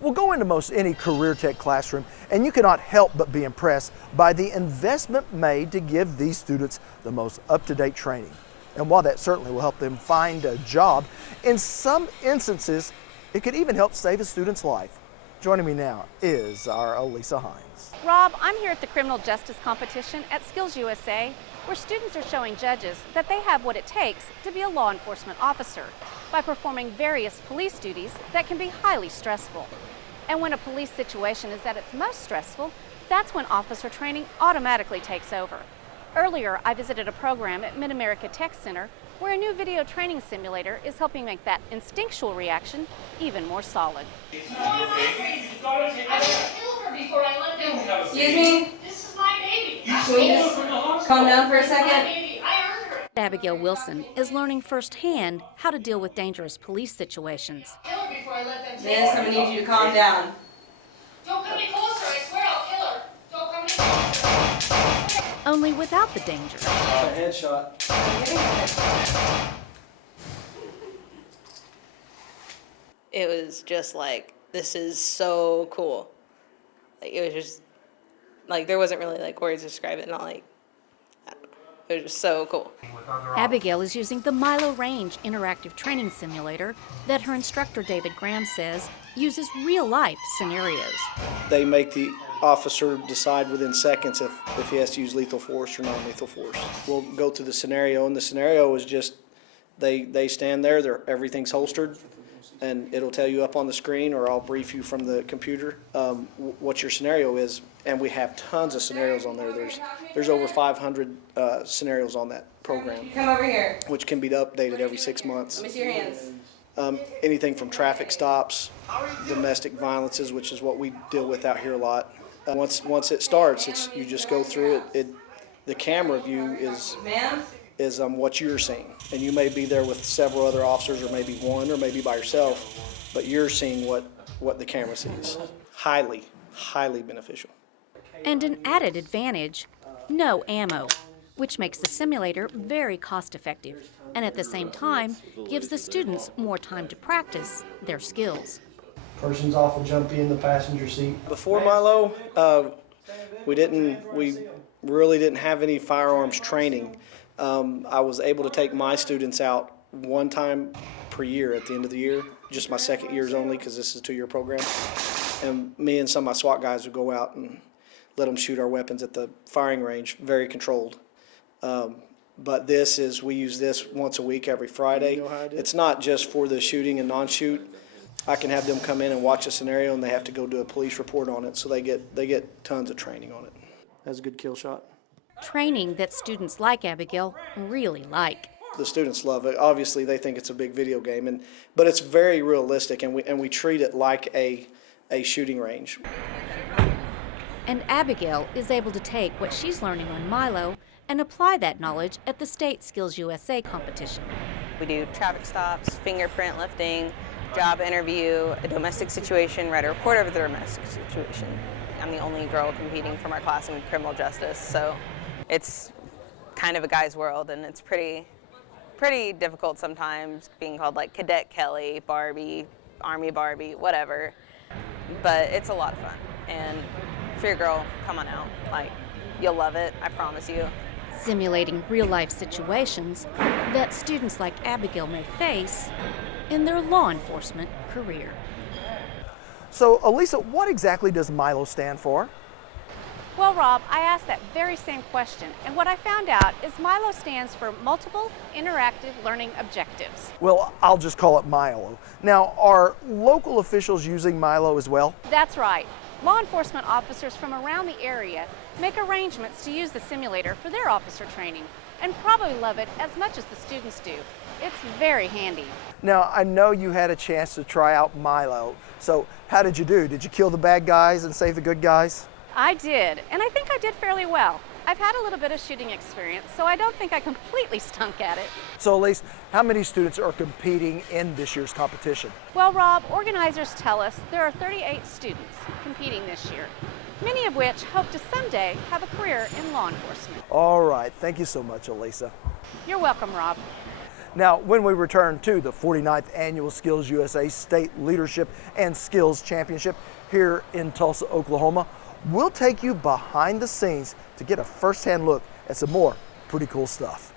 We'll go into most any career tech classroom, and you cannot help but be impressed by the investment made to give these students the most up-to-date training. And while that certainly will help them find a job, in some instances, it could even help save a student's life. Joining me now is our Elisa Hines. Rob, I'm here at the Criminal Justice Competition at Skills USA, where students are showing judges that they have what it takes to be a law enforcement officer by performing various police duties that can be highly stressful. And when a police situation is at its most stressful, that's when officer training automatically takes over. Earlier, I visited a program at Mid-America Tech Center where a new video training simulator is helping make that instinctual reaction even more solid. Excuse me? This is my baby. Calm down for a second. Abigail Wilson is learning firsthand how to deal with dangerous police situations. Miss, I'm gonna need you to calm down. Don't come any closer, I swear I'll kill her. Don't come any closer. Only without the danger. Headshot. It was just like, this is so cool. Like, it was just, like, there wasn't really, like, words to describe it, not like, it was just so cool. Abigail is using the MILO Range interactive training simulator that her instructor David Graham says uses real-life scenarios. They make the officer decide within seconds if he has to use lethal force or non-lethal force. We'll go through the scenario, and the scenario is just they stand there, everything's holstered, and it'll tell you up on the screen, or I'll brief you from the computer what your scenario is. And we have tons of scenarios on there. There's over 500 scenarios on that program. Come over here. Which can be updated every 6 months. Let me see your hands. Anything from traffic stops, domestic violences, which is what we deal with out here a lot. Once it starts, you just go through it. The camera view is what you're seeing, and you may be there with several other officers, or maybe one, or maybe by yourself, but you're seeing what the camera sees. Highly beneficial. And an added advantage, no ammo, which makes the simulator very cost-effective and at the same time gives the students more time to practice their skills. Person's awful jumpy in the passenger seat. Before MILO, we really didn't have any firearms training. I was able to take my students out one time per year at the end of the year, just my second years only, because this is a 2-year program. And me and some of my SWAT guys would go out and let them shoot our weapons at the firing range, very controlled. But we use this once a week, every Friday. It's not just for the shooting and non-shoot. I can have them come in and watch a scenario, and they have to go do a police report on it, so they get tons of training on it. That's a good kill shot. Training that students like Abigail really like. The students love it. Obviously, they think it's a big video game, but it's very realistic, and we treat it like a shooting range. And Abigail is able to take what she's learning on MILO and apply that knowledge at the state Skills USA competition. We do traffic stops, fingerprint lifting, job interview, a domestic situation, write a report over the domestic situation. I'm the only girl competing from our class in criminal justice, so it's kind of a guy's world, and it's pretty difficult sometimes being called like Cadet Kelly, Barbie, Army Barbie, whatever. But it's a lot of fun, and if you're a girl, come on out. Like, you'll love it, I promise you. Simulating real-life situations that students like Abigail may face in their law enforcement career. So, Elisa, what exactly does MILO stand for? Well, Rob, I asked that very same question, and what I found out is MILO stands for Multiple Interactive Learning Objectives. Well, I'll just call it MILO. Now, are local officials using MILO as well? That's right. Law enforcement officers from around the area make arrangements to use the simulator for their officer training and probably love it as much as the students do. It's very handy. Now, I know you had a chance to try out MILO, so how did you do? Did you kill the bad guys and save the good guys? I did, and I think I did fairly well. I've had a little bit of shooting experience, so I don't think I completely stunk at it. So, Elise, how many students are competing in this year's competition? Well, Rob, organizers tell us there are 38 students competing this year, many of which hope to someday have a career in law enforcement. All right, thank you so much, Elisa. You're welcome, Rob. Now, when we return to the 49th Annual Skills USA State Leadership and Skills Championship here in Tulsa, Oklahoma, we'll take you behind the scenes to get a first-hand look at some more pretty cool stuff.